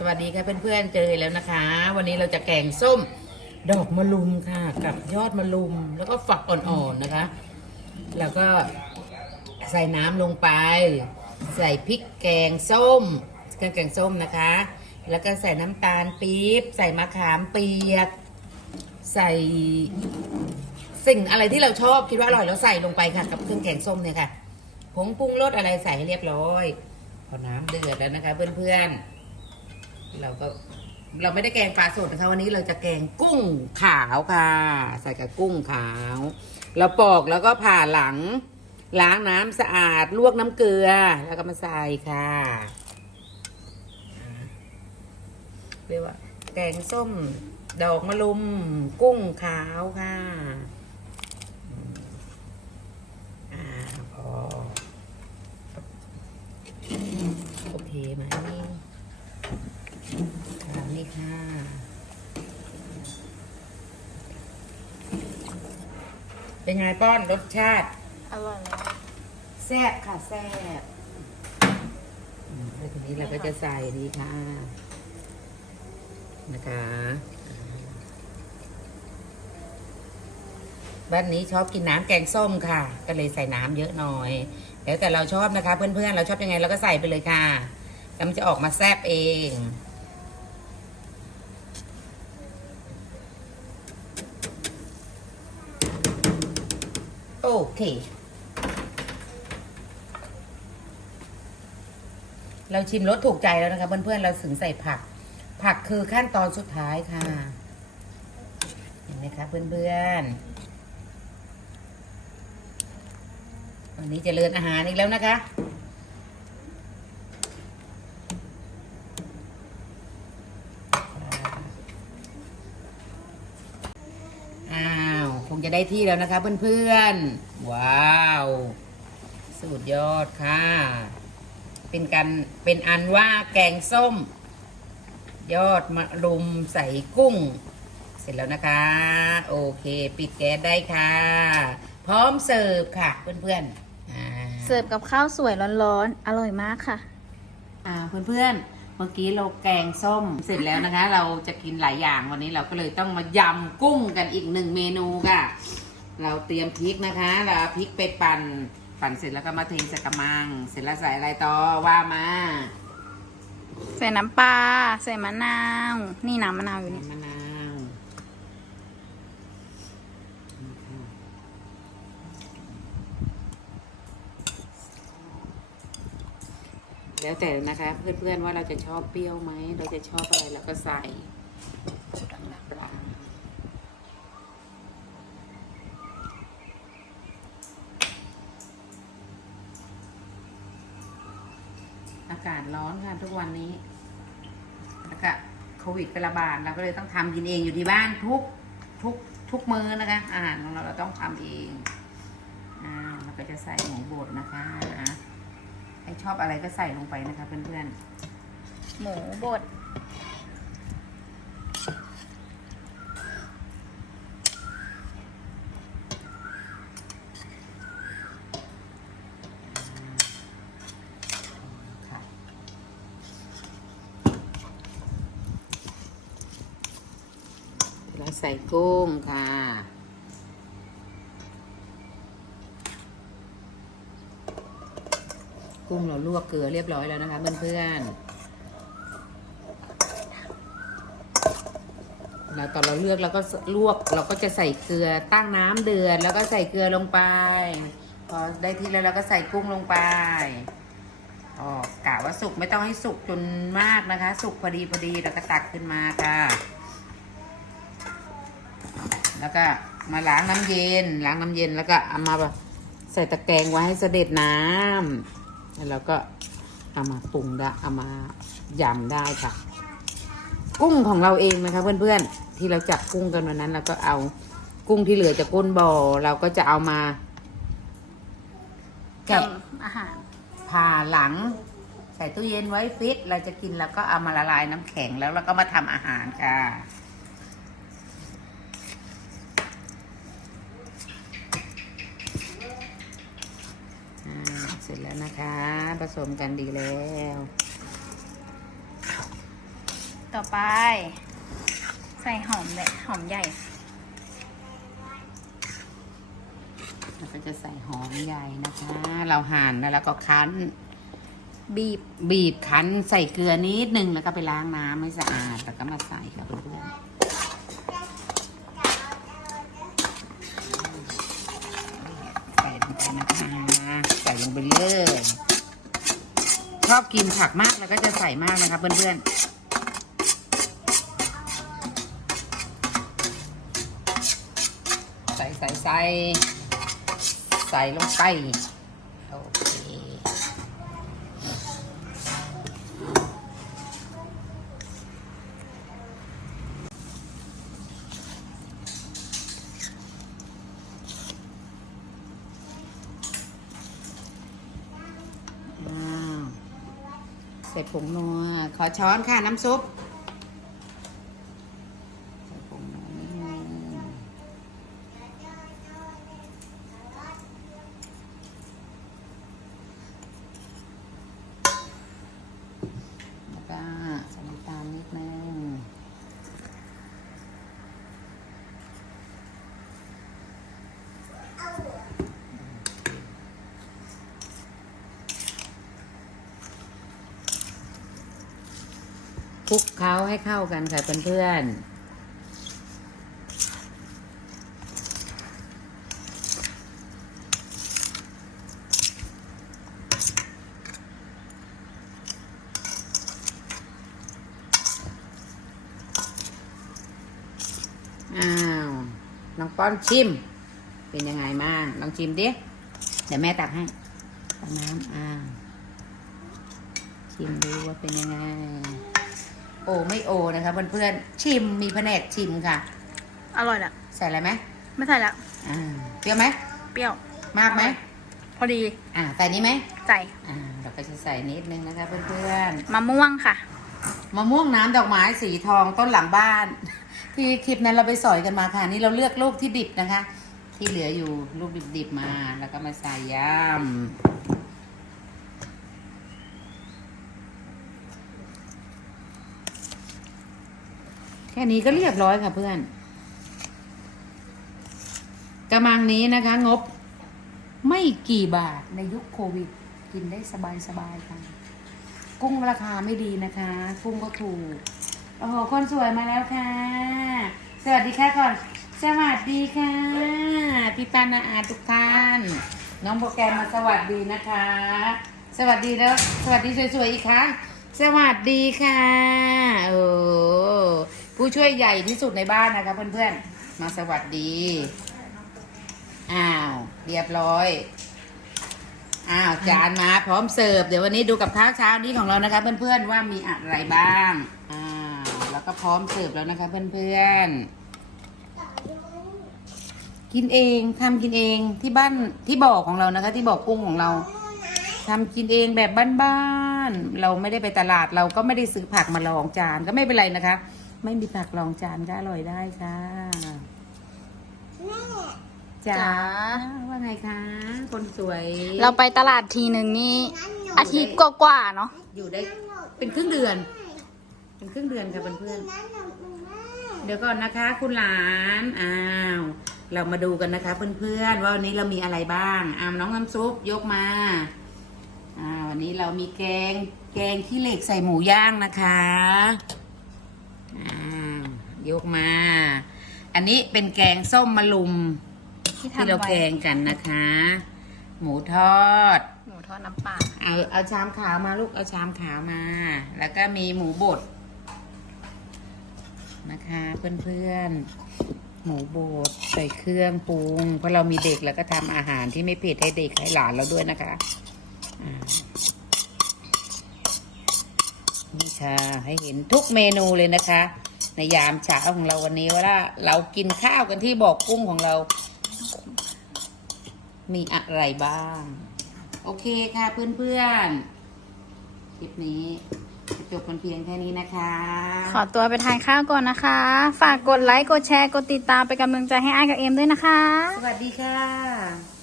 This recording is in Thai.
สวัสดีค่ะเพื่อนๆเจอแล้วนะคะ วันนี้เราจะแกงส้มดอกมะลุมค่ะ กับยอดมะลุมแล้วก็ฝักอ่อนๆนะคะ แล้วก็ใส่น้ำลงไป ใส่พริกแกงส้มเครื่องแกงส้มนะคะ แล้วก็ใส่น้ำตาลปี๊บใส่มะขามเปียก ใส่สิ่งอะไรที่เราชอบคิดว่าอร่อยแล้วใส่ลงไปค่ะ กับเครื่องแกงส้มเนี่ยค่ะผงปรุงรสอะไรใส่ให้เรียบร้อยพอน้ำเดือดแล้วนะคะเพื่อนๆ เราก็เราไม่ได้แกงปลาสดนะคะวันนี้เราจะแกงกุ้งขาวค่ะ ใส่กับกุ้งขาว เราปอกแล้วก็ผ่าหลัง ล้างน้ำสะอาดลวกน้ำเกลือ แล้วก็มาใส่ค่ะเรียกว่า แกงส้ม ดอกมะลุม กุ้งขาวค่ะอ่าพอโอเคไหม ค่ะนี่ค่ะเป็นไงป้อนรสชาติ อร่อยแล้วแซ่บค่ะแซ่บอืมแล้วทีนี้เราก็จะใส่ดีค่ะ นะคะบ้านนี้ชอบกินน้ำแกงส้มค่ะ ก็เลยใส่น้ำเยอะหน่อย แล้วแต่เราชอบนะคะ เพื่อนๆ เราชอบยังไงเราก็ใส่ไปเลยค่ะ แล้วมันจะออกมาแซ่บเอง เค เราชิมรสถูกใจแล้วนะคะเพื่อนๆเราถึงใส่ผัก ผักคือขั้นตอนสุดท้ายค่ะ เห็นไหมคะเพื่อนๆวันนี้เจะเริญอาหารอีกแล้วนะคะ อ้าว คง จะได้ที่แล้วนะคะเพื่อนๆ ว้าว สุดยอดค่ะ เป็นการเป็นอันว่าแกงส้ม ยอดมะรุมใส่กุ้ง เสร็จแล้วนะคะ โอเค ปิดแก๊สได้ค่ะ พร้อมเสิร์ฟค่ะเพื่อนๆอ่าเสิร์ฟกับข้าวสวยร้อนๆ อร่อยมากค่ะ อ่าเพื่อนๆ เมื่อกี้เราแกงส้มเสร็จแล้วนะคะ เราจะกินหลายอย่างวันนี้เราก็เลยต้องมายำกุ้งกันอีกหนึ่งเมนูค่ะ เราเตรียมพริกนะคะเราเอาพริกไปปั่นปั่นเสร็จแล้วก็มาเทใส่กระมัง เสร็จแล้วใส่อะไรต่อว่ามา ใส่น้ำปลาใส่มะนาว นี่น้ำมะนาวอยู่นี่มะนาว แล้วแต่นะคะ เพื่อนๆว่าเราจะชอบเปรี้ยวไหม เราจะชอบอะไรเราก็ใส่ปลาอากาศร้อนค่ะทุกวันนี้ แล้วก็โควิดเป็นระบาดเราก็เลยต้องทำกินเองอยู่ที่บ้านทุกทุกทุกมื้อนะคะ อาหารของเราเราต้องทำเองอ่าเราก็จะใส่หมูบดนะคะ ให้ชอบอะไรก็ใส่ลงไปนะคะเพื่อนหมูบดๆค่ะแล้วใส่กุ้งค่ะ กุ้งเราลวกเกลือเรียบร้อยแล้วนะคะเพื่อนๆแล้วตอนเราเลือกเราก็ลวกเราก็จะใส่เกลือตั้งน้ำเดือดแล้วก็ใส่เกลือลงไป พอได้ที่แล้วเราก็ใส่กุ้งลงไปอ๋อกะว่าสุกไม่ต้องให้สุกจนมากนะคะ สุกพอดีพอดีแล้วก็ตักขึ้นมาค่ะ แล้วก็มาล้างน้ำเย็นล้างน้ำเย็นแล้วก็เอามาแบบใส่ตะแกรงไว้ให้เสด็จน้ำ แล้วเราก็เอามาปรุงได้เอามายำได้ค่ะ กุ้งของเราเองนะคะ เพื่อนๆ ที่เราจับกุ้งกันวันนั้นเราก็เอากุ้งที่เหลือจากก้นบ่อเราก็จะเอามาแกแกะอาหารผ่าหลัง ใส่ตู้เย็นไว้ฟิตเราจะกินแล้วก็เอามาละลายน้ำแข็งแล้วเราก็มาทำอาหารค่ะ อ่าเสร็จแล้วนะคะ ผสมกันดีแล้ว ต่อไป ใส่หอมเลยหอมใหญ่เราก็จะใส่หอมใหญ่นะคะ เราหั่นแล้วก็คั้น บีบบีบคั้นใส่เกลือนิดนึงแล้วก็ไปล้างน้ำให้สะอาดแล้วก็มาใส่ค่ะเพื่อนๆใส่ลงไปนะคะใส่ ลงไปเลย ชอบกินผักมากแล้วก็จะใส่มากนะคะเพื่อนๆใส่ใส่ใส่ใส่ลงไปโอเค ว้าว ใส่ผงนัว ขอช้อนค่ะน้ำซุป ใส่ผงนัวนิดนึงแล้วก็ใส่น้ำตาลนิดนึง คลุกเคล้าให้เข้ากันค่ะเพื่อนๆอ้าวน้องป้อนชิม เป็นยังไงบ้างลองชิมดิ เดี๋ยวแม่ตักให้ตักน้ำอ้าวชิมดูว่าเป็นยังไง โอไม่โอนะคะเพื่อนๆชิมมีแผนกชิมค่ะ อร่อยแหละใส่อะไรไหมไม่ใส่ละอ่าเปรี้ยวไหมเปรี้ยวมากไหมพอดี อ่าใส่นี้ไหมใส่อ่าเราก็จะใส่นิดนึงนะคะเพื่อนมะม่วงค่ะๆมะม่วงน้ำดอกไม้สีทองต้นหลังบ้าน ที่คลิปนั้นเราไปสอยกันมาค่ะ นี่เราเลือกลูกที่ดิบนะคะ ที่เหลืออยู่ลูกดิบๆมาแล้วก็มาใส่ยำ ค่นี้ก็เรียบร้อยค่ะเพื่อน กระมังนี้นะคะ งบไม่กี่บาทในยุคโควิด กินได้สบายสบายๆค่ะ กุ้งราคาไม่ดีนะคะ กุ้งก็ถูก โอ้โห คนสวยมาแล้วค่ะ สวัสดีค่ะก่อน สวัสดีค่ะ พี่ปันาอาทุกท่าน น้องโปรแกรมมาสวัสดีนะคะ สวัสดีแล้ว สวัสดีสวยๆอีกครั้งสวัสดีค่ะ โอ้ ผู้ช่วยใหญ่ที่สุดในบ้านนะคะเพื่อนๆ มาสวัสดี อ้าว เรียบร้อย อ้าวจานมาพร้อมเสิร์ฟ เดี๋ยววันนี้ดูกับข้าวเช้านี้ของเรานะคะ เพื่อนๆว่ามีอะไรบ้าง อ้าวแล้วก็พร้อมเสิร์ฟแล้วนะคะเพื่อนๆ กินเองทำกินเองที่บ้านที่บ่อของเรานะคะ ที่บ่อกุ้งของเราทำกินเองแบบบ้านๆ เราไม่ได้ไปตลาดเราก็ไม่ได้ซื้อผักมาลองจานก็ไม่เป็นไรนะคะ ไม่มีผักลองจานก็อร่อยได้ค่ะจ๋า ว่าไงคะ คนสวย เราไปตลาดทีหนึ่งนี่อาทิตย์กว่าๆเนาะอยู่ได้เป็นครึ่งเดือน เป็นครึ่งเดือนค่ะเพื่อนๆเดี๋ยวก่อนนะคะ คุณหลานอ้าวเรามาดูกันนะคะเพื่อนๆว่าวันนี้เรามีอะไรบ้างอ้าวน้องน้ำซุปยกมาอ่าวันนี้เรามีแกงแกงขี้เหล็กใส่หมูย่างนะคะอ้าว ยกมา อันนี้เป็นแกงส้มมะลุม ที่ที่ทำเราไว้แกงกันนะคะ หมูทอด หมูทอดน้ำปลาเอาเอาชามขาวมาลูกเอาชามขาวมา แล้วก็มีหมูบดนะคะ เพื่อนๆ หมูบดใส่เครื่องปรุง เพราะเรามีเด็กแล้วก็ทำอาหารที่ไม่เผ็ดให้เด็กให้หลานเราด้วยนะคะอ่านี่ค่ะให้เห็นทุกเมนูเลยนะคะ ในยามเช้าของเราวันนี้ว่าเรากินข้าวกันที่บอกกุ้งของเรา มีอะไรบ้าง โอเคค่ะเพื่อนๆคลิปนี้จบกันเพียงแค่นี้นะคะ ขอตัวไปทานข้าวก่อนนะคะ ฝากกดไลค์ กดแชร์ กดติดตามเป็นกำลังใจให้อ้ายกับเอ็มด้วยนะคะ สวัสดีค่ะ